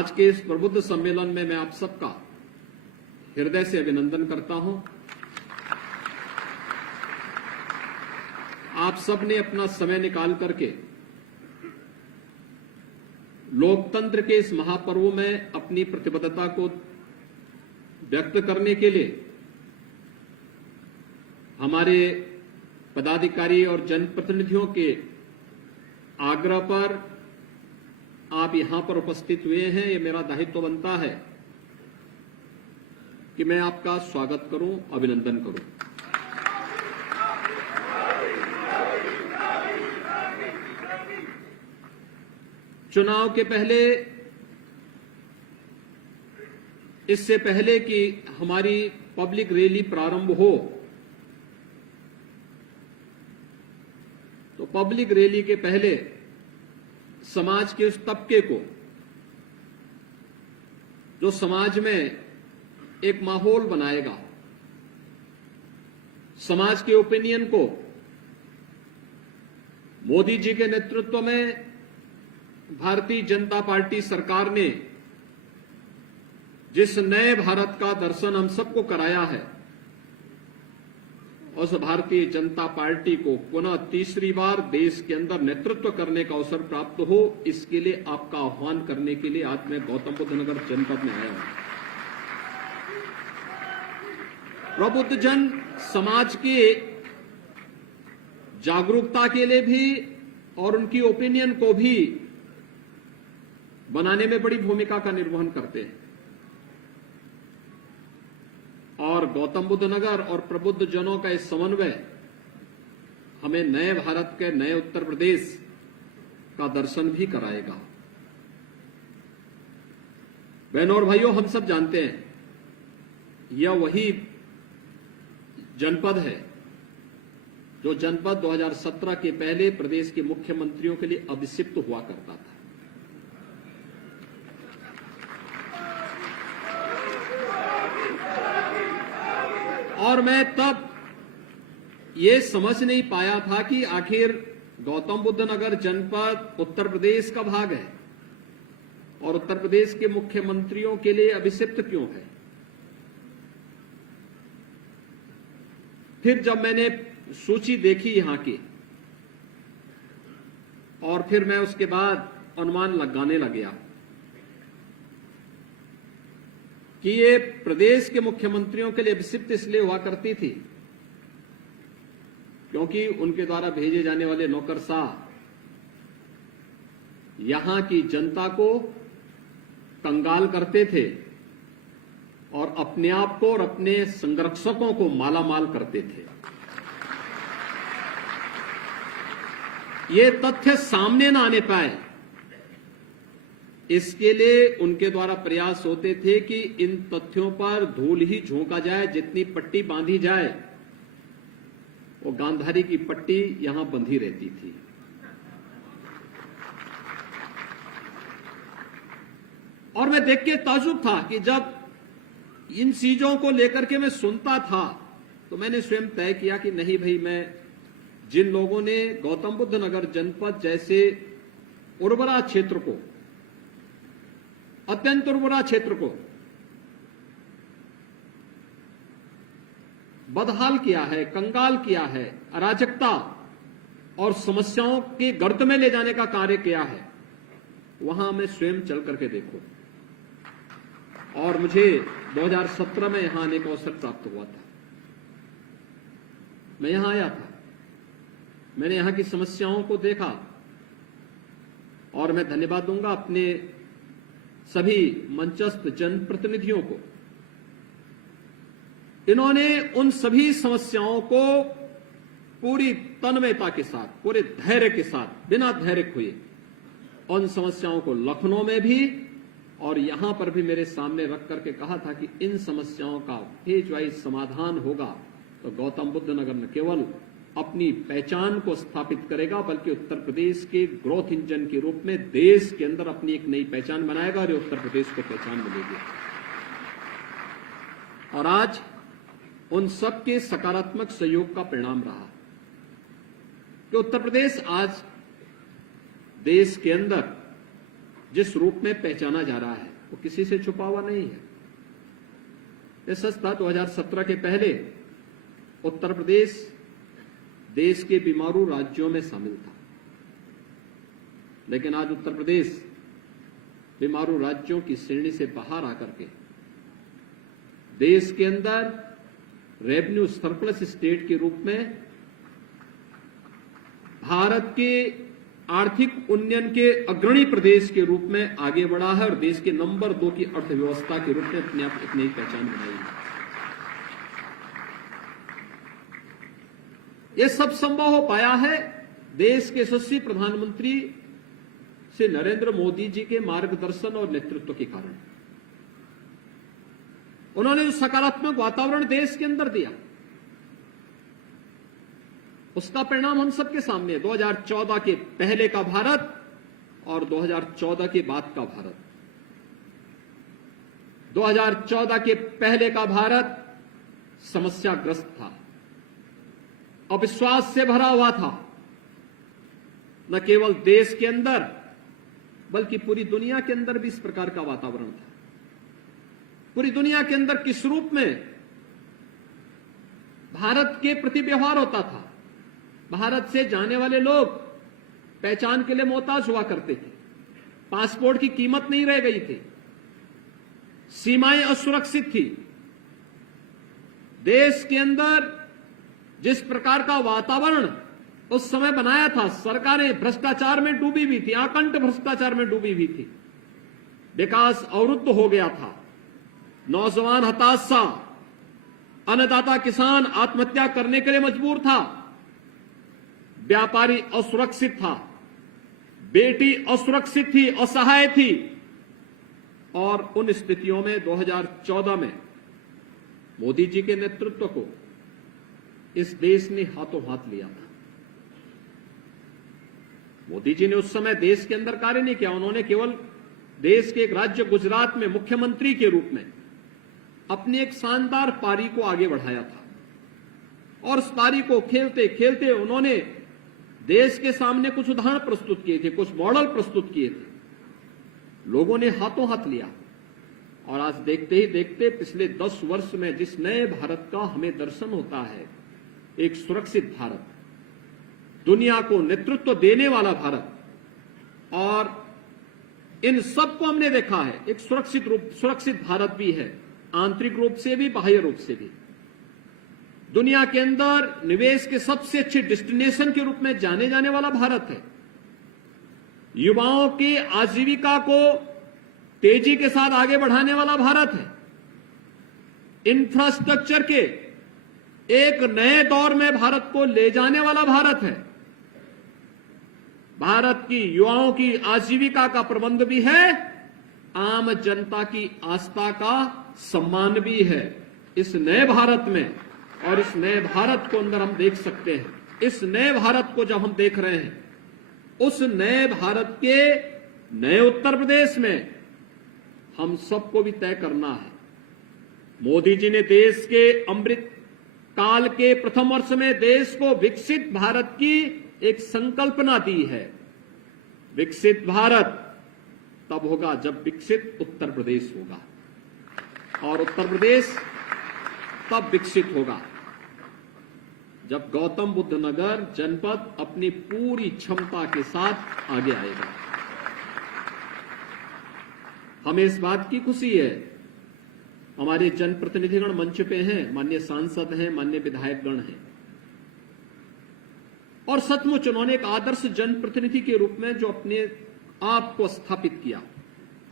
आज के इस प्रबुद्ध सम्मेलन में मैं आप सबका हृदय से अभिनंदन करता हूं। आप सब ने अपना समय निकाल करके लोकतंत्र के इस महापर्व में अपनी प्रतिबद्धता को व्यक्त करने के लिए हमारे पदाधिकारी और जनप्रतिनिधियों के आग्रह पर आप यहां पर उपस्थित हुए हैं। ये मेरा दायित्व बनता है कि मैं आपका स्वागत करूं, अभिनंदन करूं। चुनाव के पहले, इससे पहले कि हमारी पब्लिक रैली प्रारंभ हो, तो पब्लिक रैली के पहले समाज के उस तबके को जो समाज में एक माहौल बनाएगा, समाज के ओपिनियन को मोदी जी के नेतृत्व में भारतीय जनता पार्टी सरकार ने जिस नए भारत का दर्शन हम सबको कराया है, उस भारतीय जनता पार्टी को पुनः तीसरी बार देश के अंदर नेतृत्व करने का अवसर प्राप्त हो, इसके लिए आपका आह्वान करने के लिए आज मैं गौतम बुद्ध नगर जनपद में आया हूं। प्रबुद्ध जन समाज की जागरूकता के लिए भी और उनकी ओपिनियन को भी बनाने में बड़ी भूमिका का निर्वहन करते हैं, और गौतम बुद्ध नगर और प्रबुद्ध जनों का इस समन्वय हमें नए भारत के नए उत्तर प्रदेश का दर्शन भी कराएगा। बहनों और भाइयों, हम सब जानते हैं यह वही जनपद है जो जनपद 2017 के पहले प्रदेश के मुख्यमंत्रियों के लिए अभिषिक्त हुआ करता था। और मैं तब ये समझ नहीं पाया था कि आखिर गौतम बुद्ध नगर जनपद उत्तर प्रदेश का भाग है और उत्तर प्रदेश के मुख्यमंत्रियों के लिए अभिषिक्त क्यों है। फिर जब मैंने सूची देखी यहां की, और फिर मैं उसके बाद अनुमान लगाने लग गया कि ये प्रदेश के मुख्यमंत्रियों के लिए अभिषिक्त इसलिए हुआ करती थी क्योंकि उनके द्वारा भेजे जाने वाले नौकरशाह यहां की जनता को कंगाल करते थे और अपने आप को और अपने संरक्षकों को मालामाल करते थे। ये तथ्य सामने ना आने पाए, इसके लिए उनके द्वारा प्रयास होते थे कि इन तथ्यों पर धूल ही झोंका जाए, जितनी पट्टी बांधी जाए वो गांधारी की पट्टी यहां बंधी रहती थी। और मैं देख के ताज्जुब था कि जब इन चीजों को लेकर के मैं सुनता था तो मैंने स्वयं तय किया कि नहीं भाई, मैं जिन लोगों ने गौतम बुद्ध नगर जनपद जैसे उर्वरा क्षेत्र को, अत्यंत उर्वरा क्षेत्र को बदहाल किया है, कंगाल किया है, अराजकता और समस्याओं के गर्त में ले जाने का कार्य किया है, वहां मैं स्वयं चल करके देखूं। और मुझे 2017 में यहां आने का अवसर प्राप्त हुआ था। मैं यहां आया था, मैंने यहां की समस्याओं को देखा, और मैं धन्यवाद दूंगा अपने सभी मंचस्थ जनप्रतिनिधियों को। इन्होंने उन सभी समस्याओं को पूरी तन्मयता के साथ, पूरे धैर्य के साथ, बिना धैर्य खोए उन समस्याओं को लखनऊ में भी और यहां पर भी मेरे सामने रख करके कहा था कि इन समस्याओं का फेज वाइज समाधान होगा तो गौतम बुद्ध नगर न केवल अपनी पहचान को स्थापित करेगा बल्कि उत्तर प्रदेश के ग्रोथ इंजन के रूप में देश के अंदर अपनी एक नई पहचान बनाएगा और उत्तर प्रदेश को पहचान मिलेगी। और आज उन सबके सकारात्मक सहयोग का परिणाम रहा कि उत्तर प्रदेश आज देश के अंदर जिस रूप में पहचाना जा रहा है वो किसी से छुपा हुआ नहीं है। ये सच था, 2017 के पहले उत्तर प्रदेश देश के बीमारू राज्यों में शामिल था, लेकिन आज उत्तर प्रदेश बीमारू राज्यों की श्रेणी से बाहर आकर के देश के अंदर रेवेन्यू सरप्लस स्टेट के रूप में भारत के आर्थिक उन्नयन के अग्रणी प्रदेश के रूप में आगे बढ़ा है और देश के नंबर 2 की अर्थव्यवस्था के रूप में अपने आप एक नई पहचान बनाई है। यह सब संभव हो पाया है देश के यशस्वी प्रधानमंत्री श्री नरेंद्र मोदी जी के मार्गदर्शन और नेतृत्व के कारण। उन्होंने जो सकारात्मक वातावरण देश के अंदर दिया उसका परिणाम हम सबके सामने है। 2014 के पहले का भारत और 2014 के बाद का भारत। 2014 के पहले का भारत समस्याग्रस्त था, अविश्वास से भरा हुआ था, न केवल देश के अंदर बल्कि पूरी दुनिया के अंदर भी इस प्रकार का वातावरण था। पूरी दुनिया के अंदर किस रूप में भारत के प्रति व्यवहार होता था। भारत से जाने वाले लोग पहचान के लिए मोहताज हुआ करते थे, पासपोर्ट की कीमत नहीं रह गई थी, सीमाएं असुरक्षित थी। देश के अंदर जिस प्रकार का वातावरण उस समय बनाया था, सरकारें भ्रष्टाचार में डूबी हुई थी, आकंठ भ्रष्टाचार में डूबी हुई थी, विकास अवरुद्ध हो गया था, नौजवान हताशा, अन्नदाता किसान आत्महत्या करने के लिए मजबूर था, व्यापारी असुरक्षित था, बेटी असुरक्षित थी, असहाय थी। और उन स्थितियों में 2014 में मोदी जी के नेतृत्व को इस देश ने हाथों हाथ लिया था। मोदी जी ने उस समय देश के अंदर कार्य नहीं किया, उन्होंने केवल देश के एक राज्य गुजरात में मुख्यमंत्री के रूप में अपनी एक शानदार पारी को आगे बढ़ाया था और उस पारी को खेलते खेलते उन्होंने देश के सामने कुछ उदाहरण प्रस्तुत किए थे, कुछ मॉडल प्रस्तुत किए थे, लोगों ने हाथों हाथ लिया। और आज देखते ही देखते पिछले 10 वर्ष में जिस नए भारत का हमें दर्शन होता है, एक सुरक्षित भारत, दुनिया को नेतृत्व देने वाला भारत, और इन सबको हमने देखा है। एक सुरक्षित भारत भी है, आंतरिक रूप से भी बाह्य रूप से भी। दुनिया के अंदर निवेश के सबसे अच्छे डेस्टिनेशन के रूप में जाने जाने वाला भारत है। युवाओं की आजीविका को तेजी के साथ आगे बढ़ाने वाला भारत है। इंफ्रास्ट्रक्चर के एक नए दौर में भारत को ले जाने वाला भारत है। भारत की युवाओं की आजीविका का प्रबंध भी है, आम जनता की आस्था का सम्मान भी है। इस नए भारत में, और इस नए भारत को अंदर हम देख सकते हैं, इस नए भारत को जब हम देख रहे हैं, उस नए भारत के नए उत्तर प्रदेश में हम सबको भी तय करना है। मोदी जी ने देश के अमृत काल के प्रथम वर्ष में देश को विकसित भारत की एक संकल्पना दी है। विकसित भारत तब होगा जब विकसित उत्तर प्रदेश होगा, और उत्तर प्रदेश तब विकसित होगा जब गौतम बुद्ध नगर जनपद अपनी पूरी क्षमता के साथ आगे आएगा। हमें इस बात की खुशी है, हमारे जनप्रतिनिधिगण मंच पे हैं, माननीय सांसद हैं, माननीय विधायकगण हैं, और सचमुच उन्होंने एक आदर्श जनप्रतिनिधि के रूप में जो अपने आप को स्थापित किया,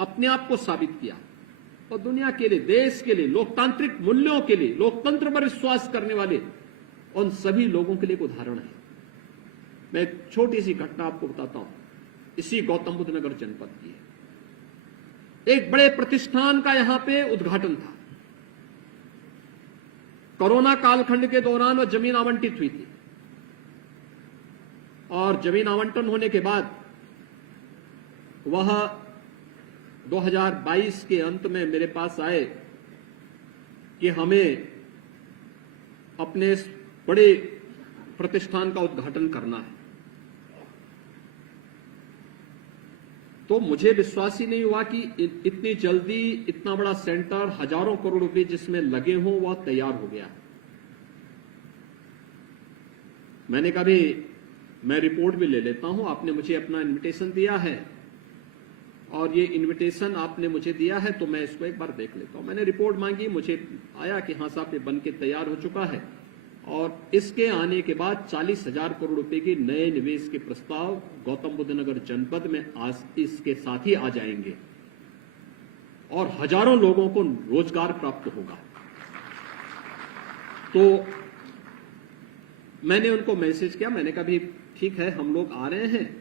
अपने आप को साबित किया, और दुनिया के लिए, देश के लिए, लोकतांत्रिक मूल्यों के लिए, लोकतंत्र पर विश्वास करने वाले उन सभी लोगों के लिए एक उदाहरण है। मैं एक छोटी सी घटना आपको बताता हूं, इसी गौतम बुद्ध नगर जनपद की है। एक बड़े प्रतिष्ठान का यहां पे उद्घाटन था। कोरोना कालखंड के दौरान वह जमीन आवंटित हुई थी, और जमीन आवंटन होने के बाद वह 2022 के अंत में मेरे पास आए कि हमें अपने इस बड़े प्रतिष्ठान का उद्घाटन करना है। तो मुझे विश्वास ही नहीं हुआ कि इतनी जल्दी इतना बड़ा सेंटर हजारों करोड़ रुपए जिसमें लगे हों वह तैयार हो गया। मैंने कहा भी मैं रिपोर्ट भी ले लेता हूं, आपने मुझे अपना इनविटेशन दिया है और ये इनविटेशन आपने मुझे दिया है तो मैं इसको एक बार देख लेता हूं। मैंने रिपोर्ट मांगी, मुझे आया कि हाँ साहब ये बन के तैयार हो चुका है और इसके आने के बाद 40,000 करोड़ रुपए के नए निवेश के प्रस्ताव गौतम बुद्ध नगर जनपद में आज इसके साथ ही आ जाएंगे और हजारों लोगों को रोजगार प्राप्त होगा। तो मैंने उनको मैसेज किया, मैंने कहा भी ठीक है हम लोग आ रहे हैं,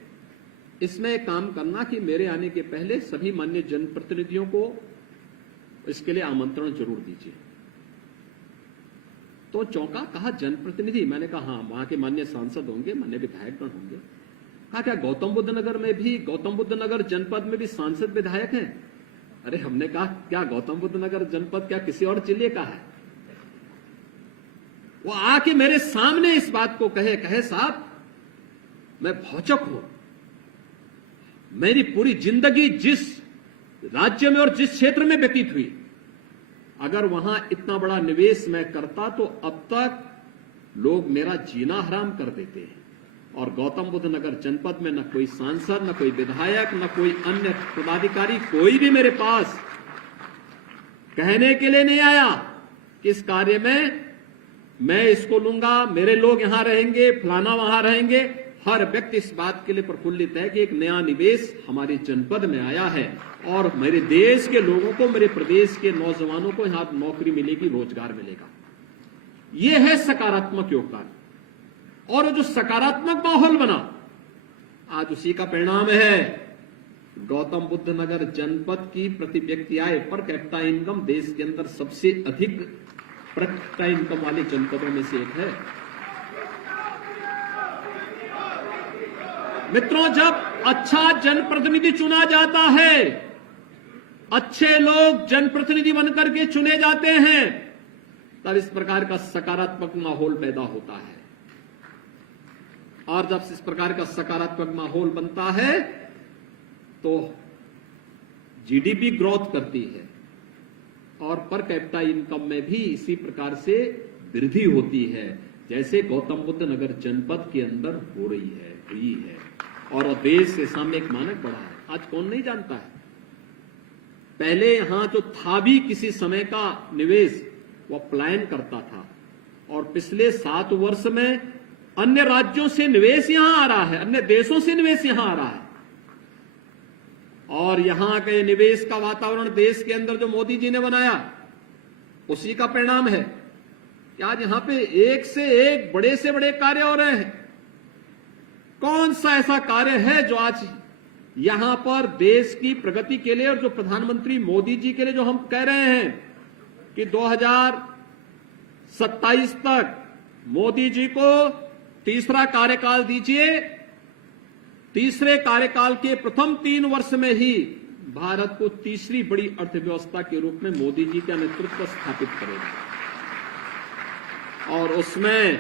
इसमें एक काम करना कि मेरे आने के पहले सभी मान्य जनप्रतिनिधियों को इसके लिए आमंत्रण जरूर दीजिए। तो चौंका, कहा जनप्रतिनिधि? मैंने कहा हाँ, वहां के मान्य सांसद होंगे, मान्य विधायकगण होंगे। कहा क्या गौतम बुद्ध नगर में भी, गौतम बुद्ध नगर जनपद में भी सांसद विधायक हैं? अरे हमने कहा क्या गौतम बुद्ध नगर जनपद क्या किसी और जिले का है? वो आके मेरे सामने इस बात को कहे साहब मैं भौचक हूं, मेरी पूरी जिंदगी जिस राज्य में और जिस क्षेत्र में व्यतीत हुई, अगर वहां इतना बड़ा निवेश मैं करता तो अब तक लोग मेरा जीना हराम कर देते हैं। और गौतम बुद्ध नगर जनपद में न कोई सांसद, न कोई विधायक, न कोई अन्य पदाधिकारी, कोई भी मेरे पास कहने के लिए नहीं आया कि इस कार्य में मैं इसको लूंगा, मेरे लोग यहां रहेंगे, फलाना वहां रहेंगे। हर व्यक्ति इस बात के लिए प्रफुल्लित है कि एक नया निवेश हमारे जनपद में आया है और मेरे देश के लोगों को, मेरे प्रदेश के नौजवानों को यहां नौकरी मिलेगी, रोजगार मिलेगा। यह है सकारात्मक योगदान। और जो सकारात्मक माहौल बना आज उसी का परिणाम है गौतम बुद्ध नगर जनपद की प्रति व्यक्ति आय पर कैपिटा इनकम देश के अंदर सबसे अधिक पर कैपिटा इनकम वाले जनपदों में से एक है। मित्रों, जब अच्छा जनप्रतिनिधि चुना जाता है, अच्छे लोग जनप्रतिनिधि बनकर के चुने जाते हैं, तब इस प्रकार का सकारात्मक माहौल पैदा होता है। और जब इस प्रकार का सकारात्मक माहौल बनता है तो जीडीपी ग्रोथ करती है और पर कैपिटा इनकम में भी इसी प्रकार से वृद्धि होती है, जैसे गौतम बुद्ध नगर जनपद के अंदर हो रही है, हुई है। और देश के सामने एक मानक बढ़ा है। आज कौन नहीं जानता है, पहले यहां जो था भी किसी समय का निवेश वह पलायन करता था और पिछले 7 वर्ष में अन्य राज्यों से निवेश यहां आ रहा है, अन्य देशों से निवेश यहां आ रहा है। और यहां के निवेश का वातावरण देश के अंदर जो मोदी जी ने बनाया उसी का परिणाम है कि आज यहां पे एक से एक बड़े से बड़े कार्य हो रहे हैं। कौन सा ऐसा कार्य है जो आज यहां पर देश की प्रगति के लिए और जो प्रधानमंत्री मोदी जी के लिए जो हम कह रहे हैं कि 2027 तक मोदी जी को तीसरा कार्यकाल दीजिए, तीसरे कार्यकाल के प्रथम 3 वर्ष में ही भारत को तीसरी बड़ी अर्थव्यवस्था के रूप में मोदी जी का नेतृत्व स्थापित करेगा और उसमें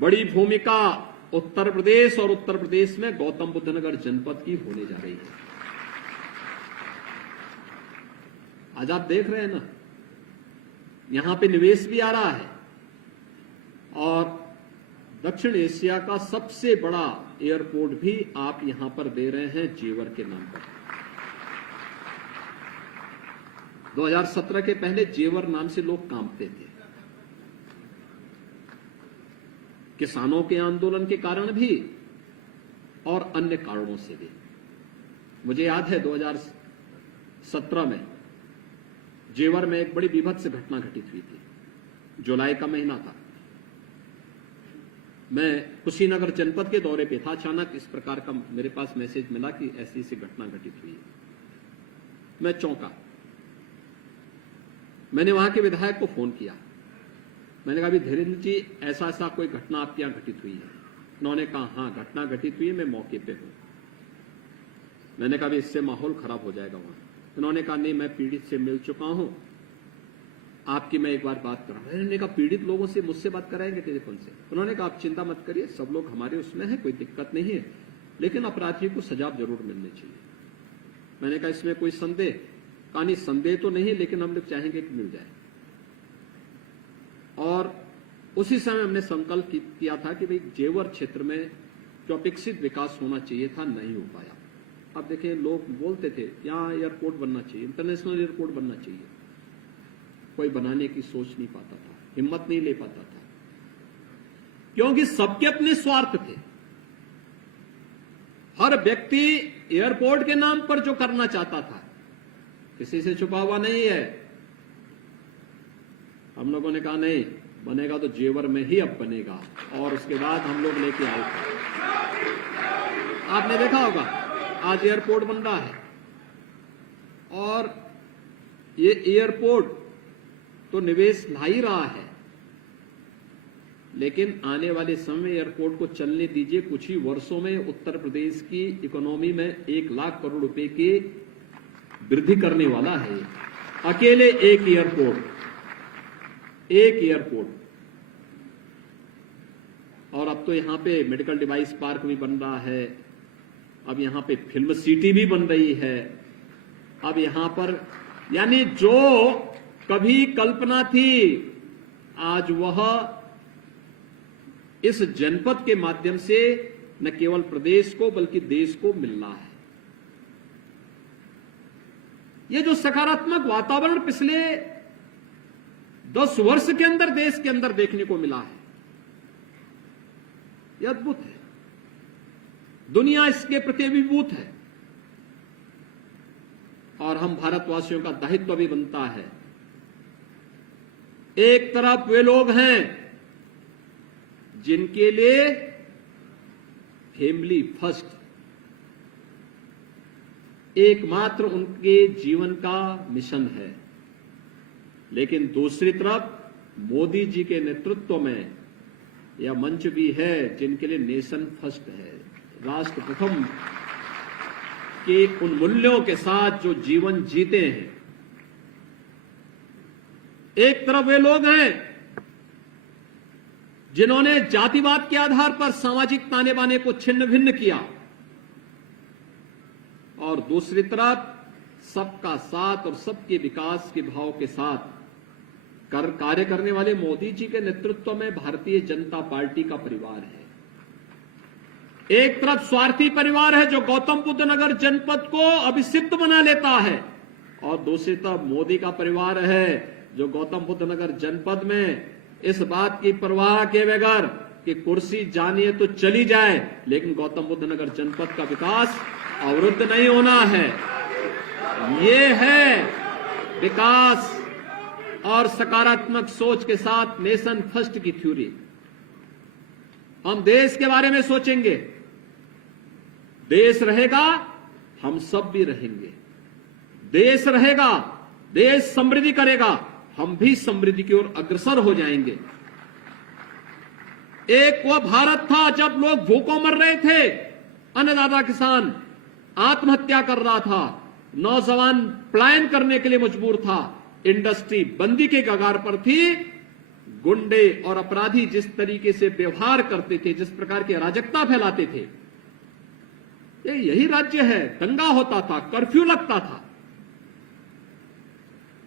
बड़ी भूमिका उत्तर प्रदेश और उत्तर प्रदेश में गौतम बुद्ध नगर जनपद की होने जा रही है। आज आप देख रहे हैं ना, यहां पे निवेश भी आ रहा है और दक्षिण एशिया का सबसे बड़ा एयरपोर्ट भी आप यहां पर दे रहे हैं जेवर के नाम पर। 2017 के पहले जेवर नाम से लोग कांपते थे, किसानों के आंदोलन के कारण भी और अन्य कारणों से भी। मुझे याद है 2017 में जेवर में एक बड़ी विभत्स घटना घटित हुई थी। जुलाई का महीना था, मैं कुशीनगर जनपद के दौरे पे था। अचानक इस प्रकार का मेरे पास मैसेज मिला कि ऐसी ऐसी घटना घटित हुई है। मैं चौंका। मैंने वहां के विधायक को फोन किया, मैंने कहा धीरेन्द्र जी ऐसा ऐसा कोई घटना आपके यहां घटित हुई है? उन्होंने कहा हाँ घटना घटित हुई है, मैं मौके पे हूं। मैंने कहा इससे माहौल खराब हो जाएगा वहां। उन्होंने कहा नहीं, मैं पीड़ित से मिल चुका हूं, आपकी मैं एक बार बात कराऊंगा। मैंने कहा पीड़ित लोगों से मुझसे बात कराएंगे टेलीफोन से? उन्होंने कहा आप चिंता मत करिए, सब लोग हमारे उसमें है, कोई दिक्कत नहीं है, लेकिन अपराधी को सजा जरूर मिलनी चाहिए। मैंने कहा इसमें कोई संदेह? कहा नहीं, संदेह तो नहीं, लेकिन हम लोग चाहेंगे कि मिल जाए। और उसी समय हमने संकल्प किया था कि भाई जेवर क्षेत्र में जो अपेक्षित विकास होना चाहिए था, नहीं हो पाया। अब देखिए, लोग बोलते थे यहाँ एयरपोर्ट बनना चाहिए, इंटरनेशनल एयरपोर्ट बनना चाहिए, कोई बनाने की सोच नहीं पाता था, हिम्मत नहीं ले पाता था, क्योंकि सबके अपने स्वार्थ थे। हर व्यक्ति एयरपोर्ट के नाम पर जो करना चाहता था, किसी से छुपा हुआ नहीं है। हम लोगों ने कहा नहीं, बनेगा तो जेवर में ही अब बनेगा, और उसके बाद हम लोग लेके आए थे। आपने देखा होगा आज एयरपोर्ट बन रहा है, और ये एयरपोर्ट तो निवेश ला ही रहा है, लेकिन आने वाले समय एयरपोर्ट को चलने दीजिए। कुछ ही वर्षों में उत्तर प्रदेश की इकोनॉमी में 1 लाख करोड़ रुपए की वृद्धि करने वाला है। अकेले एक एयरपोर्ट। और अब तो यहां पे मेडिकल डिवाइस पार्क भी बन रहा है, अब यहां पे फिल्म सिटी भी बन रही है। अब यहां पर यानी जो कभी कल्पना थी, आज वह इस जनपद के माध्यम से न केवल प्रदेश को बल्कि देश को मिल रहा है। ये जो सकारात्मक वातावरण पिछले 10 वर्ष के अंदर देश के अंदर देखने को मिला है, यह अद्भुत है। दुनिया इसके प्रति अभिभूत है, और हम भारतवासियों का दायित्व भी बनता है। एक तरफ वे लोग हैं जिनके लिए फैमिली फर्स्ट एकमात्र उनके जीवन का मिशन है, लेकिन दूसरी तरफ मोदी जी के नेतृत्व में यह मंच भी है जिनके लिए नेशन फर्स्ट है, राष्ट्र प्रथम के उन मूल्यों के साथ जो जीवन जीते हैं। एक तरफ वे लोग हैं जिन्होंने जातिवाद के आधार पर सामाजिक ताने बाने को छिन्न भिन्न किया, और दूसरी तरफ सबका साथ और सबके विकास के भाव के साथ कार्य करने वाले मोदी जी के नेतृत्व में भारतीय जनता पार्टी का परिवार है। एक तरफ स्वार्थी परिवार है जो गौतम बुद्ध नगर जनपद को अभिषिक्त बना लेता है, और दूसरी तरफ मोदी का परिवार है जो गौतम बुद्ध नगर जनपद में इस बात की परवाह के बगैर कि कुर्सी जानी है तो चली जाए, लेकिन गौतम बुद्ध नगर जनपद का विकास अवरुद्ध नहीं होना है। ये है विकास और सकारात्मक सोच के साथ नेशन फर्स्ट की थ्योरी। हम देश के बारे में सोचेंगे, देश रहेगा हम सब भी रहेंगे, देश रहेगा, देश समृद्धि करेगा, हम भी समृद्धि की ओर अग्रसर हो जाएंगे। एक वो भारत था जब लोग भूखों मर रहे थे, अन्नदाता किसान आत्महत्या कर रहा था, नौजवान पलायन करने के लिए मजबूर था, इंडस्ट्री बंदी के कगार पर थी, गुंडे और अपराधी जिस तरीके से व्यवहार करते थे, जिस प्रकार की अराजकता फैलाते थे, यही राज्य है। दंगा होता था, कर्फ्यू लगता था।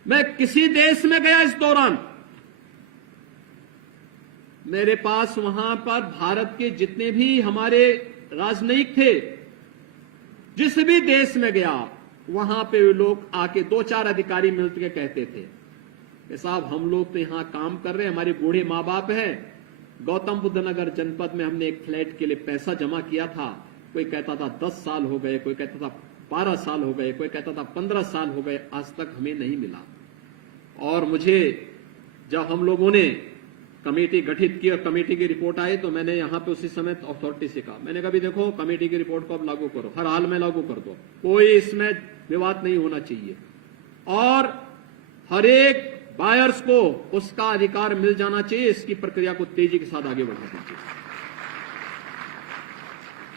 मैं किसी देश में गया इस दौरान, मेरे पास वहां पर भारत के जितने भी हमारे राजनयिक थे, जिस भी देश में गया वहां पे वे लोग आके 2-4 अधिकारी मिलकर के कहते थे कि साहब हम लोग तो यहां काम कर रहे हैं, हमारे बूढ़े मां बाप हैं, गौतम बुद्ध नगर जनपद में हमने एक फ्लैट के लिए पैसा जमा किया था, कोई कहता था 10 साल हो गए, कोई कहता था 12 साल हो गए, कोई कहता था 15 साल हो गए, आज तक हमें नहीं मिला। और मुझे जब हम लोगों ने कमेटी गठित की और कमेटी की रिपोर्ट आई तो मैंने यहां पे उसी समय अथॉरिटी से कहा, मैंने कहा भी देखो कमेटी की रिपोर्ट को अब लागू करो, हर हाल में लागू कर दो, कोई इसमें विवाद नहीं होना चाहिए, और हर एक बायर्स को उसका अधिकार मिल जाना चाहिए, इसकी प्रक्रिया को तेजी के साथ आगे बढ़ा दीजिए।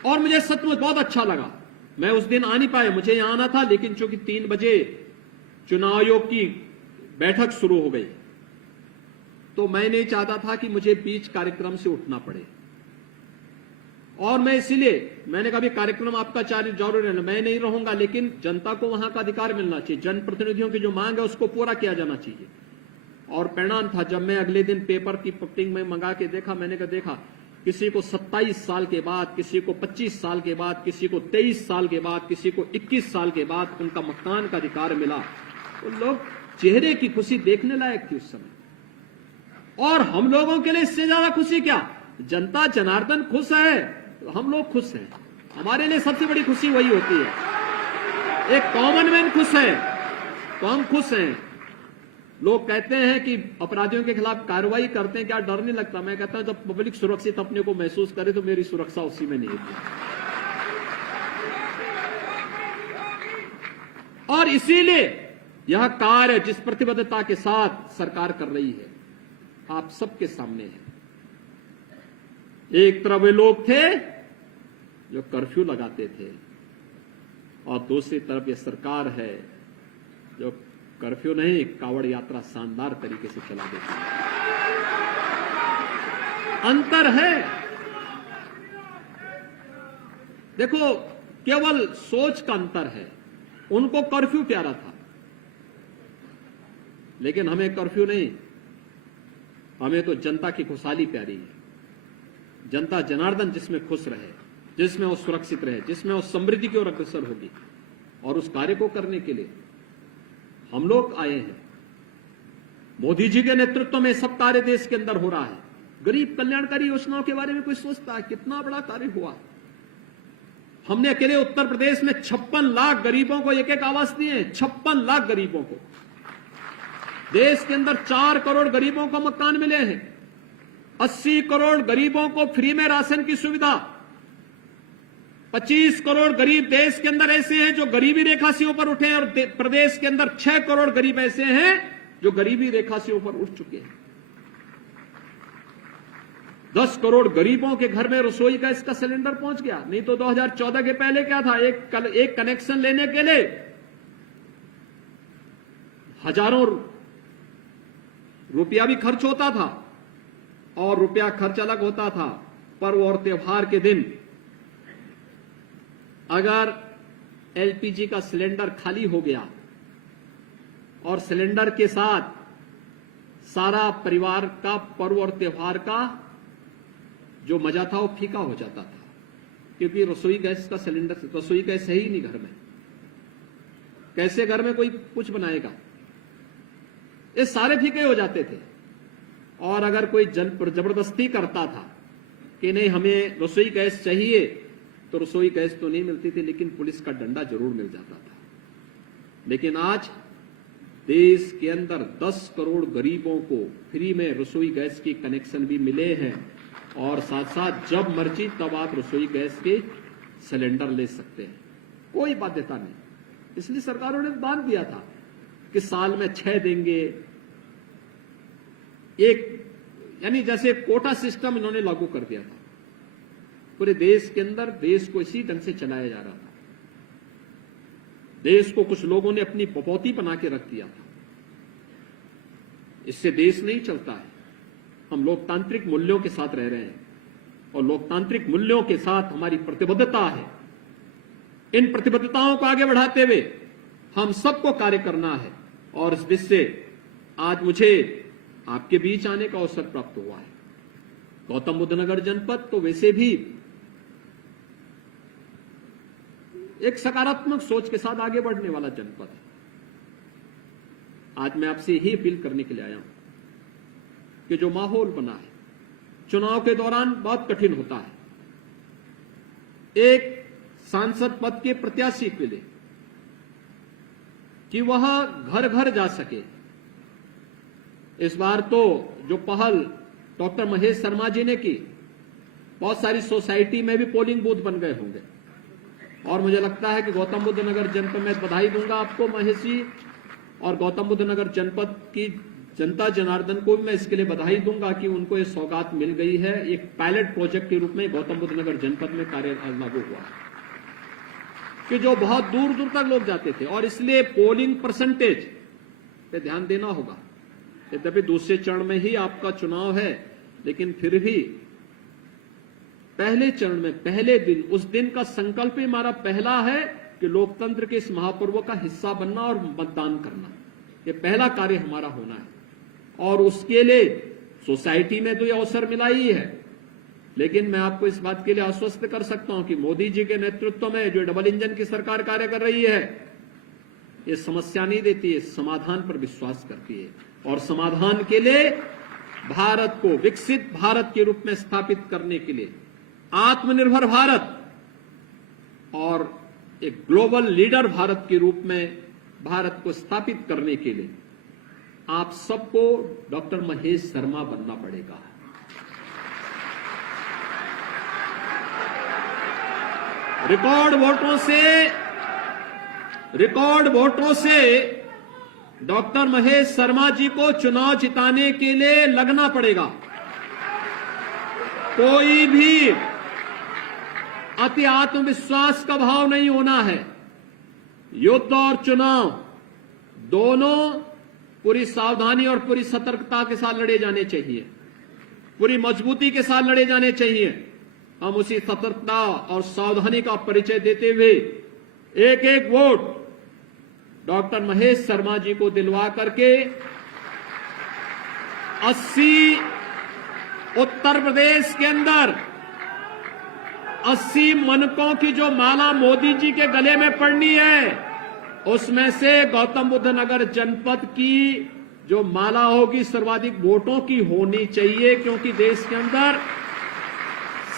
और मुझे सचमुच बहुत अच्छा लगा। मैं उस दिन आ नहीं पाया, मुझे यहां आना था, लेकिन चूंकि 3 बजे चुनाव आयोग की बैठक शुरू हो गई तो मैं नहीं चाहता था कि मुझे बीच कार्यक्रम से उठना पड़े, और मैं इसीलिए मैंने कहा भी कार्यक्रम आपका जरूर रहना, मैं नहीं रहूंगा, लेकिन जनता को वहां का अधिकार मिलना चाहिए, जनप्रतिनिधियों की जो मांग है उसको पूरा किया जाना चाहिए। और परिणाम था जब मैं अगले दिन पेपर की पट्टिंग में मंगा के देखा, मैंने कहा देखा किसी को 27 साल के बाद, किसी को 25 साल के बाद, किसी को 23 साल के बाद, किसी को 21 साल के बाद उनका मकान का अधिकार मिला। तो लोग चेहरे की खुशी देखने लायक थी उस समय। और हम लोगों के लिए इससे ज्यादा खुशी क्या, जनता जनार्दन खुश है तो हम लोग खुश हैं। हमारे लिए सबसे बड़ी खुशी वही होती है। एक कॉमन मैन खुश है तो हम खुश हैं। लोग कहते हैं कि अपराधियों के खिलाफ कार्रवाई करते हैं, क्या डर नहीं लगता? मैं कहता हूं जब पब्लिक सुरक्षित अपने को महसूस करे तो मेरी सुरक्षा उसी में नहीं होती। और इसीलिए यह कार्य जिस प्रतिबद्धता के साथ सरकार कर रही है आप सबके सामने है। एक तरफ वे लोग थे जो कर्फ्यू लगाते थे और दूसरी तरफ यह सरकार है जो कर्फ्यू नहीं, कावड़ यात्रा शानदार तरीके से चला देती है। अंतर है। देखो, केवल सोच का अंतर है। उनको कर्फ्यू प्यारा था, लेकिन हमें कर्फ्यू नहीं, हमें तो जनता की खुशहाली प्यारी है। जनता जनार्दन जिसमें खुश रहे, जिसमें वो सुरक्षित रहे, जिसमें वो समृद्धि की ओर अग्रसर होगी, और उस कार्य को करने के लिए हम लोग आए हैं। मोदी जी के नेतृत्व में सब कार्य देश के अंदर हो रहा है। गरीब कल्याणकारी योजनाओं के बारे में कोई सोचता है? कितना बड़ा कार्य हुआ। हमने अकेले उत्तर प्रदेश में 56 लाख गरीबों को एक एक आवास दिए हैं। 56 लाख गरीबों को। देश के अंदर 4 करोड़ गरीबों को मकान मिले हैं। 80 करोड़ गरीबों को फ्री में राशन की सुविधा। 25 करोड़ गरीब देश के अंदर ऐसे हैं जो गरीबी रेखा से ऊपर उठे हैं, और प्रदेश के अंदर 6 करोड़ गरीब ऐसे हैं जो गरीबी रेखा से ऊपर उठ चुके हैं। 10 करोड़ गरीबों के घर में रसोई गैस का सिलेंडर पहुंच गया। नहीं तो 2014 के पहले क्या था, एक कनेक्शन लेने के लिए हजारों रुपया भी खर्च होता था, और रुपया खर्च अलग होता था। पर्व और त्योहार के दिन अगर एलपीजी का सिलेंडर खाली हो गया और सिलेंडर के साथ सारा परिवार का पर्व और त्योहार का जो मजा था वो फीका हो जाता था, क्योंकि रसोई गैस का सिलेंडर, रसोई गैस है ही नहीं घर में। कैसे घर में कोई कुछ बनाएगा? ये सारे फीके हो जाते थे। और अगर कोई जबरदस्ती करता था कि नहीं हमें रसोई गैस चाहिए, तो रसोई गैस तो नहीं मिलती थी, लेकिन पुलिस का डंडा जरूर मिल जाता था। लेकिन आज देश के अंदर 10 करोड़ गरीबों को फ्री में रसोई गैस की कनेक्शन भी मिले हैं, और साथ साथ जब मर्जी तब आप रसोई गैस के सिलेंडर ले सकते हैं, कोई बाध्यता नहीं। इसलिए सरकारों ने बांध दिया था कि साल में 6 देंगे। यानी जैसे कोटा सिस्टम इन्होंने लागू कर दिया था पूरे देश के अंदर। देश को इसी ढंग से चलाया जा रहा था। देश को कुछ लोगों ने अपनी पपौती बना के रख दिया था। इससे देश नहीं चलता है। हम लोकतांत्रिक मूल्यों के साथ रह रहे हैं, और लोकतांत्रिक मूल्यों के साथ हमारी प्रतिबद्धता है। इन प्रतिबद्धताओं को आगे बढ़ाते हुए हम सबको कार्य करना है, और इस दृष्टि से आज मुझे आपके बीच आने का अवसर प्राप्त हुआ है। गौतम बुद्ध नगर जनपद तो वैसे भी एक सकारात्मक सोच के साथ आगे बढ़ने वाला जनपद है। आज मैं आपसे यही अपील करने के लिए आया हूं कि जो माहौल बना है, चुनाव के दौरान बहुत कठिन होता है एक सांसद पद के प्रत्याशी के लिए कि वह घर घर जा सके। इस बार तो जो पहल डॉक्टर महेश शर्मा जी ने की, बहुत सारी सोसाइटी में भी पोलिंग बूथ बन गए होंगे, और मुझे लगता है कि गौतम बुद्ध नगर जनपद में बधाई दूंगा आपको महेश जी, और गौतम बुद्ध नगर जनपद की जनता जनार्दन को भी मैं इसके लिए बधाई दूंगा कि उनको ये सौगात मिल गई है। एक पायलट प्रोजेक्ट के रूप में गौतम बुद्ध नगर जनपद में कार्य लागू हुआ कि जो बहुत दूर दूर तक लोग जाते थे, और इसलिए पोलिंग परसेंटेज पे ध्यान देना होगा। यद्यपि दूसरे चरण में ही आपका चुनाव है, लेकिन फिर भी पहले चरण में, पहले दिन, उस दिन का संकल्प ही हमारा पहला है कि लोकतंत्र के इस महापर्व का हिस्सा बनना और मतदान करना। ये पहला कार्य हमारा होना है और उसके लिए सोसाइटी में तो ये अवसर मिला ही है, लेकिन मैं आपको इस बात के लिए आश्वस्त कर सकता हूं कि मोदी जी के नेतृत्व में जो डबल इंजन की सरकार कार्य कर रही है, ये समस्या नहीं देती है, समाधान पर विश्वास करती है और समाधान के लिए भारत को विकसित भारत के रूप में स्थापित करने के लिए, आत्मनिर्भर भारत और एक ग्लोबल लीडर भारत के रूप में भारत को स्थापित करने के लिए आप सबको डॉक्टर महेश शर्मा बनना पड़ेगा। रिकॉर्ड वोटों से डॉक्टर महेश शर्मा जी को चुनाव जिताने के लिए लगना पड़ेगा। कोई भी अति आत्मविश्वास का भाव नहीं होना है। युद्ध और चुनाव दोनों पूरी सावधानी और पूरी सतर्कता के साथ लड़े जाने चाहिए, पूरी मजबूती के साथ लड़े जाने चाहिए। हम उसी सतर्कता और सावधानी का परिचय देते हुए एक एक वोट डॉक्टर महेश शर्मा जी को दिलवा करके 80 उत्तर प्रदेश के अंदर 80 मनकों की जो माला मोदी जी के गले में पड़नी है, उसमें से गौतम बुद्ध नगर जनपद की जो माला होगी सर्वाधिक वोटों की होनी चाहिए, क्योंकि देश के अंदर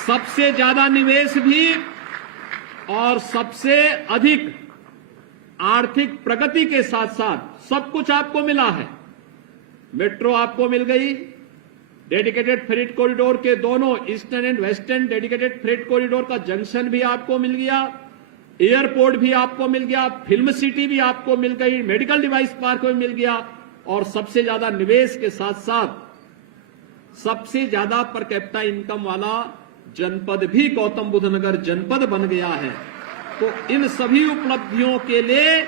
सबसे ज्यादा निवेश भी और सबसे अधिक आर्थिक प्रगति के साथ साथ सब कुछ आपको मिला है। मेट्रो आपको मिल गई, डेडिकेटेड फ्रेट कॉरिडोर के दोनों eastern and western dedicated freight corridor का जंक्शन भी आपको मिल गया, एयरपोर्ट भी आपको मिल गया, फिल्म सिटी भी आपको मिल गई, मेडिकल डिवाइस पार्क भी मिल गया और सबसे ज्यादा निवेश के साथ साथ सबसे ज्यादा पर कैपिटा इनकम वाला जनपद भी गौतम बुद्ध नगर जनपद बन गया है। तो इन सभी उपलब्धियों के लिए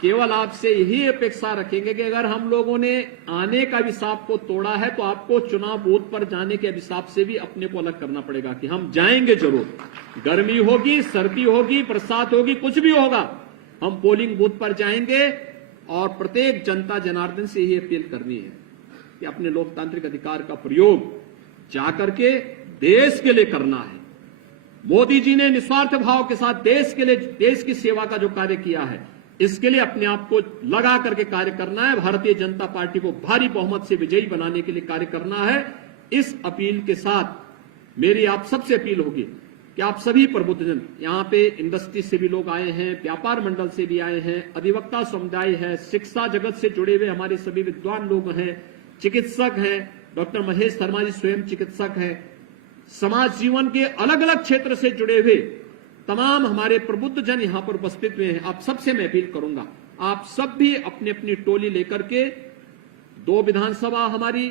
केवल आपसे यही अपेक्षा रखेंगे कि अगर हम लोगों ने आने का अभिशाप को तोड़ा है तो आपको चुनाव बूथ पर जाने के अभिशाप से भी अपने को अलग करना पड़ेगा कि हम जाएंगे जरूर। गर्मी होगी, सर्दी होगी, बरसात होगी, कुछ भी होगा, हम पोलिंग बूथ पर जाएंगे और प्रत्येक जनता जनार्दन से यही अपील करनी है कि अपने लोकतांत्रिक अधिकार का प्रयोग जाकर के देश के लिए करना है। मोदी जी ने निस्वार्थ भाव के साथ देश के लिए, देश की सेवा का जो कार्य किया है, इसके लिए अपने आप को लगा करके कार्य करना है। भारतीय जनता पार्टी को भारी बहुमत से विजयी बनाने के लिए कार्य करना है। इस अपील के साथ मेरी आप सबसे अपील होगी कि आप सभी प्रबुद्धजन, यहाँ पे इंडस्ट्री से भी लोग आए हैं, व्यापार मंडल से भी आए हैं, अधिवक्ता समुदाय है, शिक्षा जगत से जुड़े हुए हमारे सभी विद्वान लोग हैं, चिकित्सक हैं, डॉक्टर महेश शर्मा जी स्वयं चिकित्सक हैं, समाज जीवन के अलग अलग क्षेत्र से जुड़े हुए तमाम हमारे प्रबुद्ध जन यहां पर उपस्थित हुए हैं। आप सबसे मैं अपील करूंगा, आप सब भी अपनी अपनी टोली लेकर के 2 विधानसभा हमारी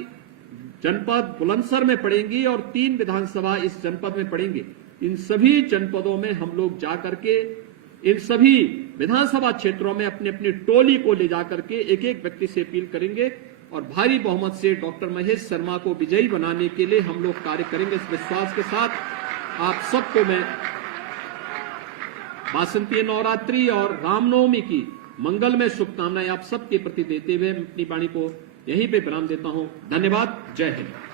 जनपद बुलंदशहर में पड़ेंगी और 3 विधानसभा इस जनपद में पड़ेंगे। इन सभी जनपदों में हम लोग जाकर के इन सभी विधानसभा क्षेत्रों में अपनी अपनी टोली को ले जाकर के एक एक व्यक्ति से अपील करेंगे और भारी बहुमत से डॉक्टर महेश शर्मा को विजयी बनाने के लिए हम लोग कार्य करेंगे। इस विश्वास के साथ आप सबको मैं वासंती नवरात्रि और रामनवमी की मंगलमय शुभकामनाएं आप सबके प्रति देते हुए अपनी वाणी को यहीं पे विराम देता हूं। धन्यवाद। जय हिंद।